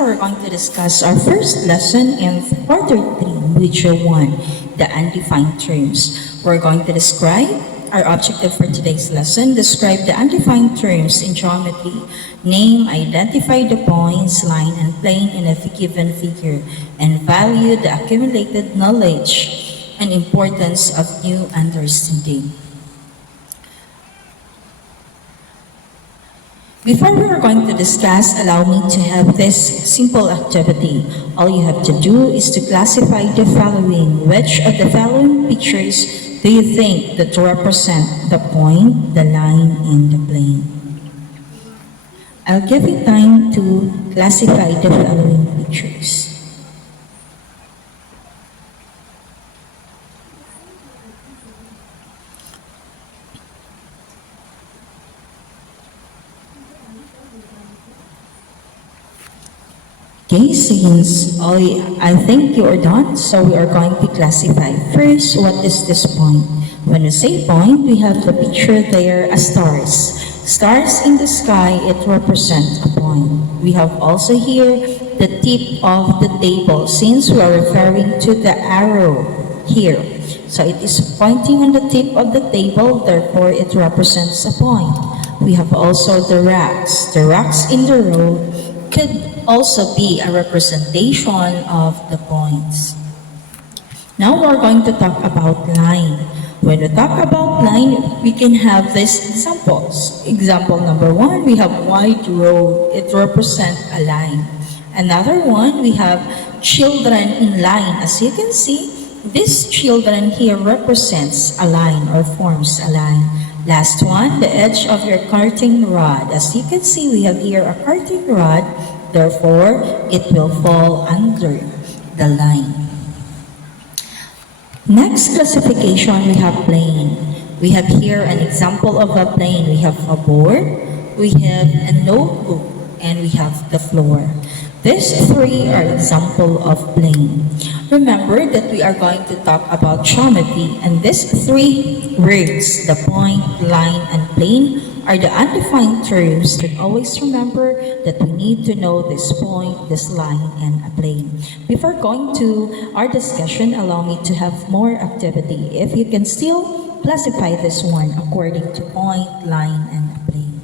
we're going to discuss our first lesson in quarter 3, module 1, the undefined terms. We're going to describe our objective for today's lesson, describe the undefined terms in geometry, name, identify the points, line, and plane in a given figure, and value the accumulated knowledge and importance of new understanding. Before we are going to discuss, allow me to have this simple activity. All you have to do is to classify the following. Which of the following pictures do you think that represent the point, the line, and the plane? I'll give you time to classify the following pictures. Okay, since I think you are done, so we are going to classify. First, what is this point? When we say point, we have the picture there as stars. Stars in the sky, it represents a point. We have also here the tip of the table, since we are referring to the arrow here. So it is pointing on the tip of the table, therefore it represents a point. We have also the rocks. The rocks in the road could also be a representation of the points. Now we're going to talk about line. When we talk about line, we can have these examples. Example number 1, we have wide road. It represents a line. Another one, we have children in line. As you can see, this children here represents a line or forms a line. Last one, the edge of your karting rod. As you can see, we have here a karting rod. Therefore, it will fall under the line. Next classification, we have plane. We have here an example of a plane. We have a board, we have a notebook, and we have the floor. These three are example of plane. Remember that we are going to talk about geometry, and these three words, the point, line, and plane, are the undefined terms. But always remember that we need to know this point, this line, and a plane. Before going to our discussion, allow me to have more activity. If you can still classify this one according to point, line, and a plane.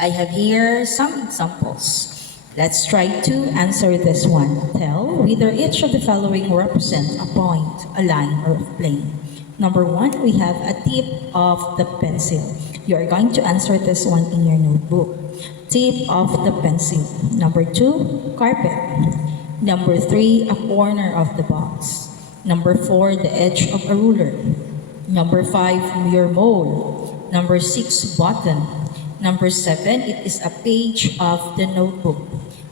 I have here some examples. Let's try to answer this one. Tell whether each of the following represents a point, a line, or a plane. Number 1, we have a tip of the pencil. You are going to answer this one in your notebook. Tip of the pencil. Number 2, carpet. Number 3, a corner of the box. Number 4, the edge of a ruler. Number 5, your mold. Number 6, button. Number 7, it is a page of the notebook.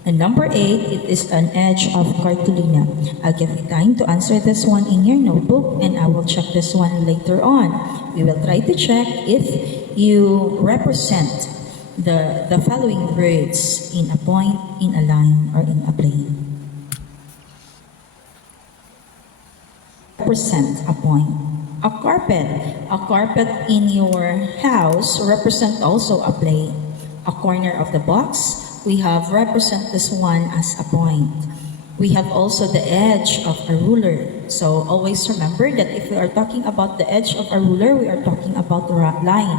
And number 8, it is an edge of cartolina. I'll give you time to answer this one in your notebook, and I will check this one later on. We will try to check if you represent the following words in a point, in a line, or in a plane. Represent a point. A carpet in your house represent also a plane. A corner of the box, we have represent this one as a point. We have also the edge of a ruler. So always remember that if we are talking about the edge of a ruler, we are talking about the line.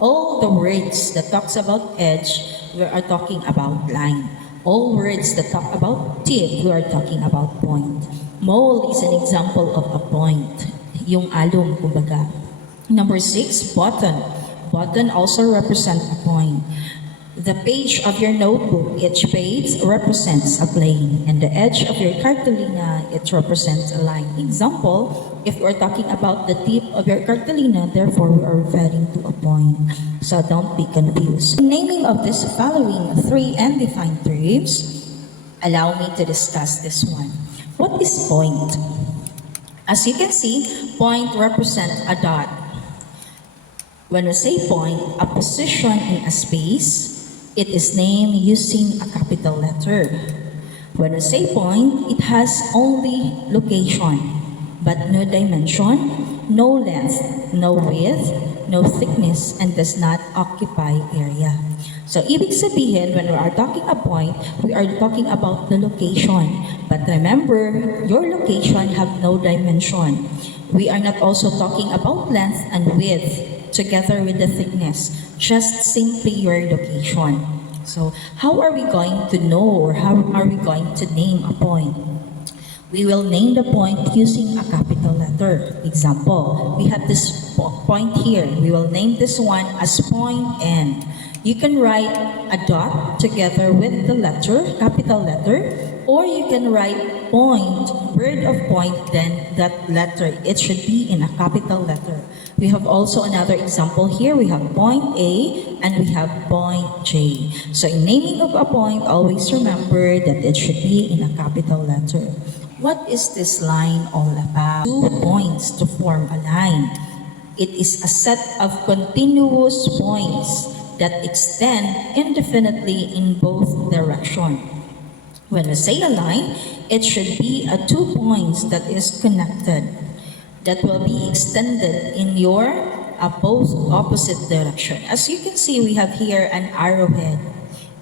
All the words that talks about edge, we are talking about line. All words that talk about tip, we are talking about point. Mole is an example of a point. Yung alum, kumbaga. Number 6, button. Button also represents a point. The page of your notebook, each page represents a plane. And the edge of your cartolina, it represents a line. Example, if we're talking about the tip of your cartolina, therefore we are referring to a point. So don't be confused. Naming of this following 3 undefined terms, allow me to discuss this one. What is point? As you can see, point represents a dot. When we say point, a position in a space, it is named using a capital letter. When we say point, it has only location, but no dimension, no length, no width, no thickness, and does not occupy area. So, ibig sabihin, when we are talking a point, we are talking about the location. But remember, your location have no dimension. We are not also talking about length and width together with the thickness, just simply your location. So, how are we going to know, or how are we going to name a point? We will name the point using a capital letter. Example, we have this point here. We will name this one as point N. You can write a dot together with the letter, capital letter, or you can write point, word of point, then that letter. It should be in a capital letter. We have also another example here. We have point A and we have point J. So in naming of a point, always remember that it should be in a capital letter. What is this line all about? 2 points to form a line. It is a set of continuous points that extend indefinitely in both directions. When we say a line, it should be a 2 points that is connected, that will be extended in your both opposite direction. As you can see, we have here an arrowhead.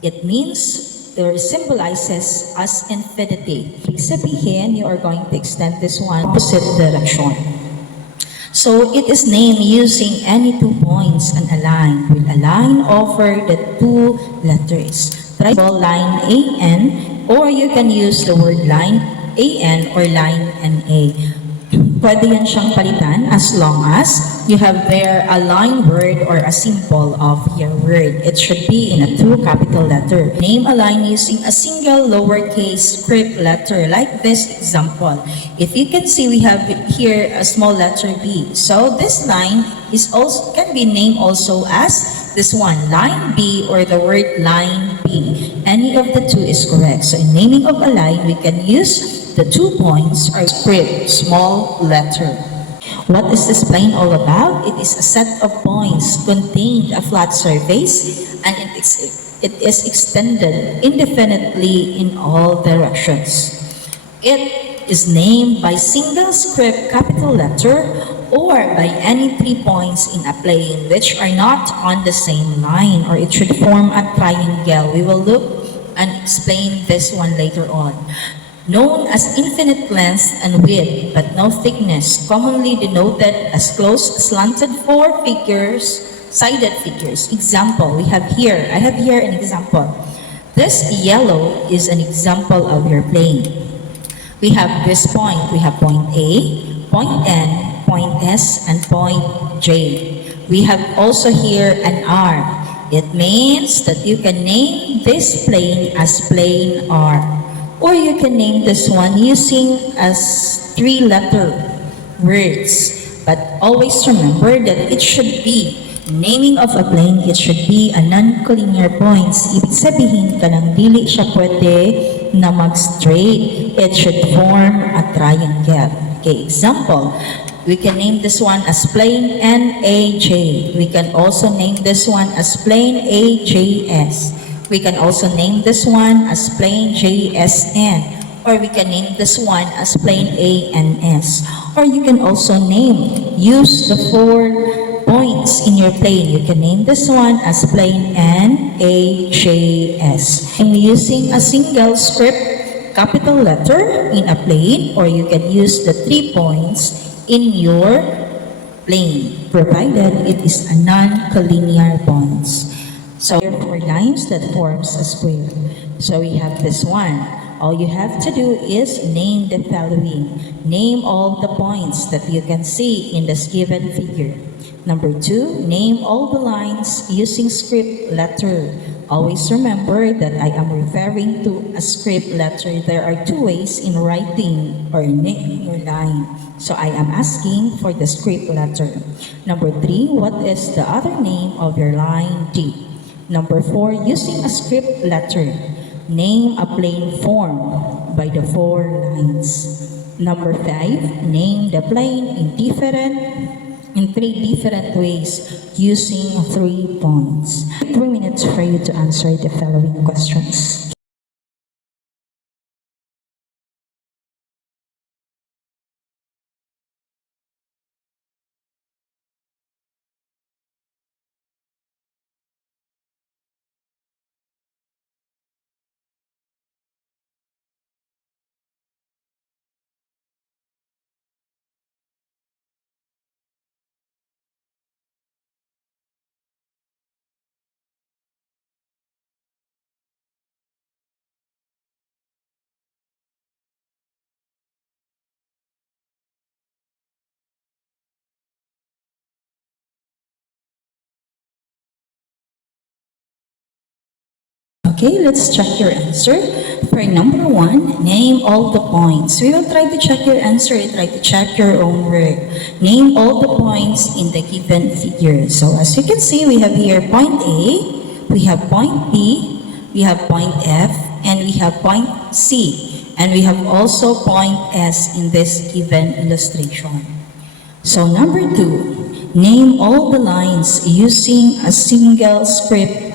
It means or symbolizes as infinity. Ibig sabihin, you are going to extend this one opposite direction. So it is named using any 2 points and a line. With a line over the 2 letters. Try to line AN, or you can use the word line AN or line NA. Pwede yan siyang palitan as long as you have there a line word or a symbol of your word. It should be in a 2 capital letter. Name a line using a single lowercase script letter, like this example. If you can see, we have here a small letter B. So this line is also can be named also as this one, line B, or the word line B. Any of the 2 is correct. So in naming of a line, we can use the 2 points or script, small letter. What is this plane all about? It is a set of points contained a flat surface, and it is extended indefinitely in all directions. It is named by single script capital letter or by any 3 points in a plane which are not on the same line, or it should form a triangle. We will look and explain this one later on. Known as infinite length and width, but no thickness, commonly denoted as close slanted sided figures. Example, I have here an example. This yellow is an example of your plane. We have this point. We have point A, point N, point S, and point J. We have also here an R. It means that you can name this plane as plane R. Or you can name this one using as 3-letter words. But always remember that it should be, naming of a plane, it should be a non-collinear points. Ibig sabihin ka lang, dili siya pwede na mag-straight. It should form a triangle. Okay, example, we can name this one as plane NAJ. We can also name this one as plane AJS. We can also name this one as plane JSN, or we can name this one as plane ANS. Or you can also use the 4 points in your plane. You can name this one as plane NAJS. And using a single script capital letter in a plane, or you can use the 3 points in your plane, provided it is a non-collinear points. So there are 4 lines that forms a square. So we have this one. All you have to do is name the following. Name all the points that you can see in this given figure. Number 2, name all the lines using script letter. Always remember that I am referring to a script letter. There are 2 ways in writing or naming your line. So I am asking for the script letter. Number 3, what is the other name of your line D? Number 4, using a script letter, name a plane form by the 4 lines. Number 5, name the plane in 3 different ways using 3 points. 3 minutes for you to answer the following questions. Okay, let's check your answer. For number 1, name all the points. We will try to check your answer. Try to check your own work. Name all the points in the given figure. So as you can see, we have here point A, we have point B, we have point F, and we have point C. And we have also point S in this given illustration. So number 2, name all the lines using a single script.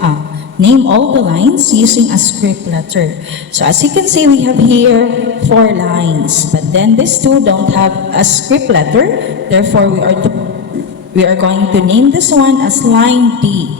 Name all the lines using a script letter. So as you can see, we have here 4 lines, but then these 2 don't have a script letter. Therefore, we are going to name this one as line D.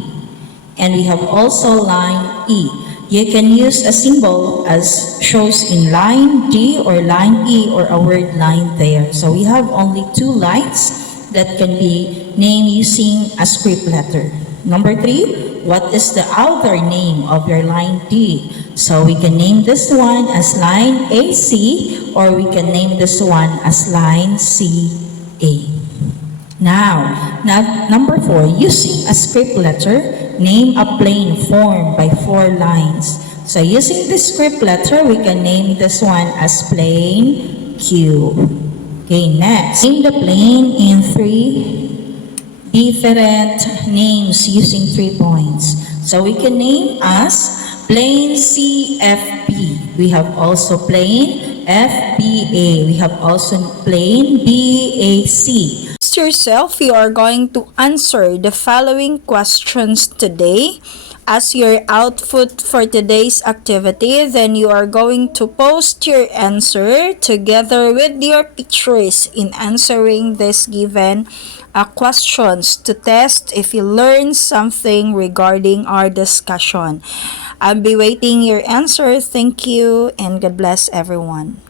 And we have also line E. You can use a symbol as shows in line D or line E or a word line there. So we have only 2 lines that can be named using a script letter. Number 3, what is the outer name of your line D? So we can name this one as line AC, or we can name this one as line CA. Now, number 4, using a script letter, name a plane formed by 4 lines. So using this script letter, we can name this one as plane Q. Okay, next, name the plane in 3 different names using 3 points. So we can name as plane CFB. We have also plane FBA. We have also plane BAC. Ask yourself, you are going to answer the following questions today as your output for today's activity. Then you are going to post your answer together with your pictures in answering this given questions to test if you learned something regarding our discussion. I'll be waiting your answer. Thank you and God bless everyone.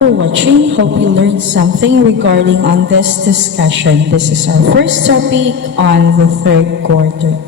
For watching. Hope you learned something regarding on this discussion. This is our first topic on the 3rd quarter.